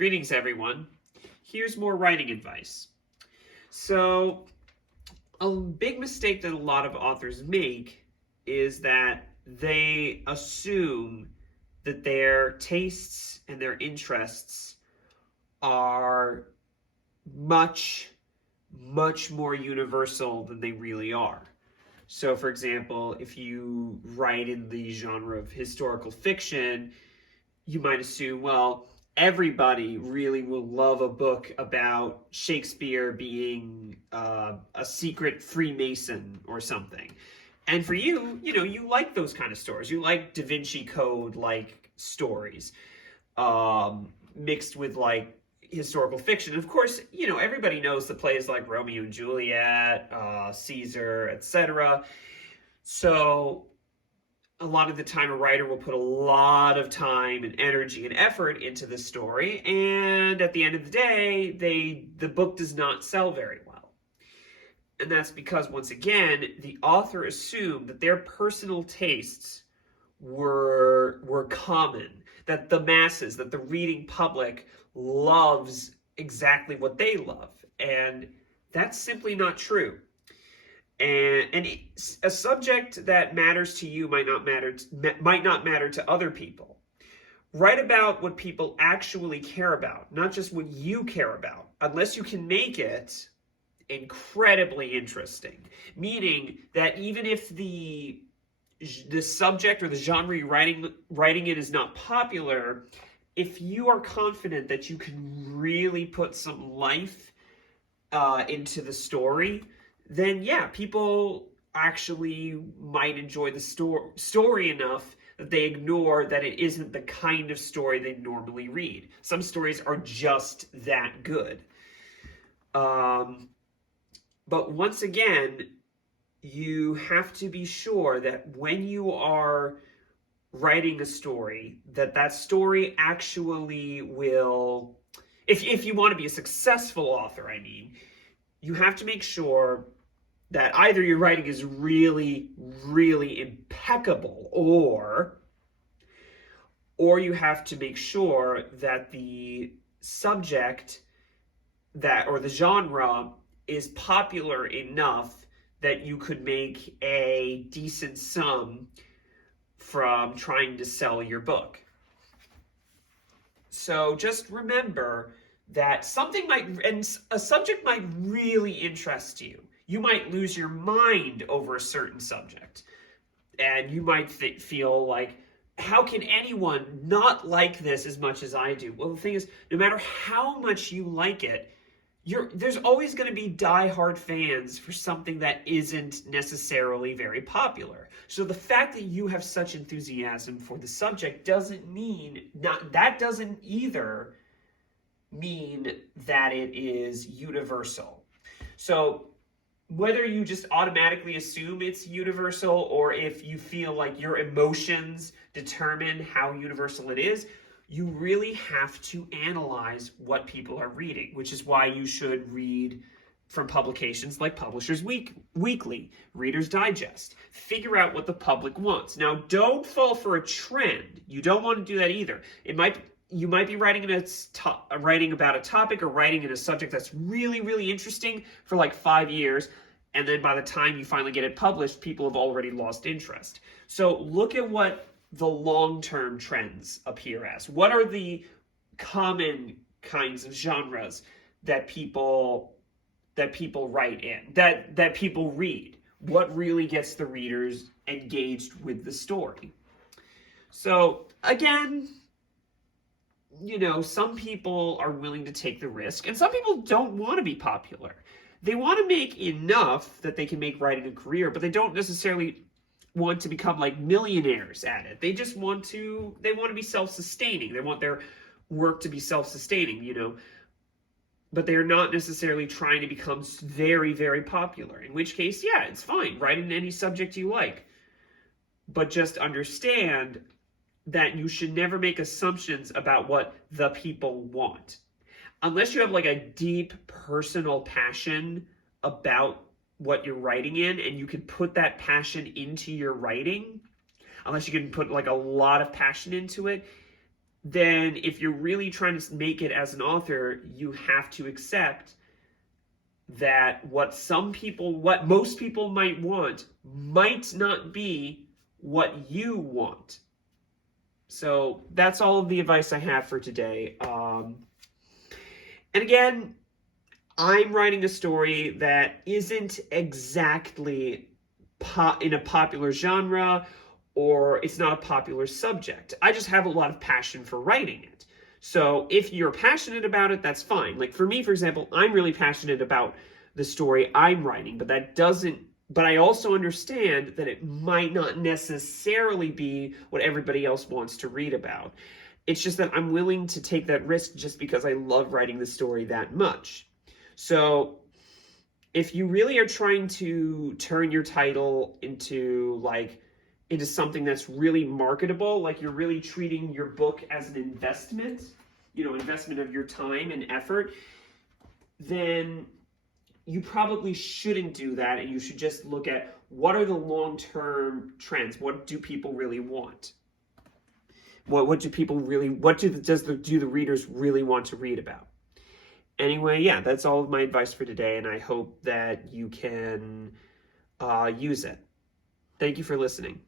Greetings, everyone. Here's more writing advice. So, a big mistake that a lot of authors make is that they assume that their tastes and their interests are much, much more universal than they really are. So, for example, if you write in the genre of historical fiction, you might assume, well, everybody really will love a book about Shakespeare being a secret Freemason or something. And for you, you like those kind of stories. You like Da Vinci Code like stories, mixed with like historical fiction. Of course, everybody knows the plays like Romeo and Juliet, Caesar, etc. So a lot of the time a writer will put a lot of time and energy and effort into the story, and at the end of the day, the book does not sell very well. And that's because, once again, the author assumed that their personal tastes were common, that the masses, that the reading public loves exactly what they love. And that's simply not true. And a subject that matters to you might not matter to other people. Write about what people actually care about, not just what you care about, unless you can make it incredibly interesting. Meaning that even if the subject or the genre you're writing in is not popular, if you are confident that you can really put some life into the story, then yeah, people actually might enjoy the story enough that they ignore that it isn't the kind of story they normally read. Some stories are just that good. But once again, you have to be sure that when you are writing a story, that story actually will, if you want to be a successful author, you have to make sure that either your writing is really, really impeccable, or you have to make sure that the subject or the genre is popular enough that you could make a decent sum from trying to sell your book. So just remember that a subject might really interest you. You might lose your mind over a certain subject. And you might feel like, how can anyone not like this as much as I do? Well, the thing is, no matter how much you like it, there's always going to be die-hard fans for something that isn't necessarily very popular. So the fact that you have such enthusiasm for the subject doesn't either mean that it is universal. So whether you just automatically assume it's universal, or if you feel like your emotions determine how universal it is, you really have to analyze what people are reading, which is why you should read from publications like Publishers Weekly, Reader's Digest. Figure out what the public wants. Now, don't fall for a trend. You don't want to do that either. You might be writing about a topic or writing in a subject that's really, really interesting for like 5 years, and then by the time you finally get it published, people have already lost interest. So look at what the long-term trends appear as. What are the common kinds of genres that people write in, that people read? What really gets the readers engaged with the story? So again, some people are willing to take the risk, and some people don't want to be popular. They want to make enough that they can make writing a career, but they don't necessarily want to become like millionaires at it. They want to be self-sustaining. They want their work to be self-sustaining, but they're not necessarily trying to become very, very popular. In which case, yeah, it's fine. Write in any subject you like. But just understand that you should never make assumptions about what the people want. Unless you have like a deep personal passion about what you're writing in, and you can put that passion into your writing, unless you can put like a lot of passion into it, then if you're really trying to make it as an author, you have to accept that what most people might want might not be what you want. So that's all of the advice I have for today. And again, I'm writing a story that isn't exactly in a popular genre, or it's not a popular subject. I just have a lot of passion for writing it. So if you're passionate about it, that's fine. Like for me, for example, I'm really passionate about the story I'm writing, but I also understand that it might not necessarily be what everybody else wants to read about. It's just that I'm willing to take that risk just because I love writing the story that much. So if you really are trying to turn your title into something that's really marketable, like you're really treating your book as an investment, investment of your time and effort, then you probably shouldn't do that, and you should just look at what are the long-term trends. What do people really want? What do the readers really want to read about? Anyway, yeah, that's all of my advice for today, and I hope that you can use it. Thank you for listening.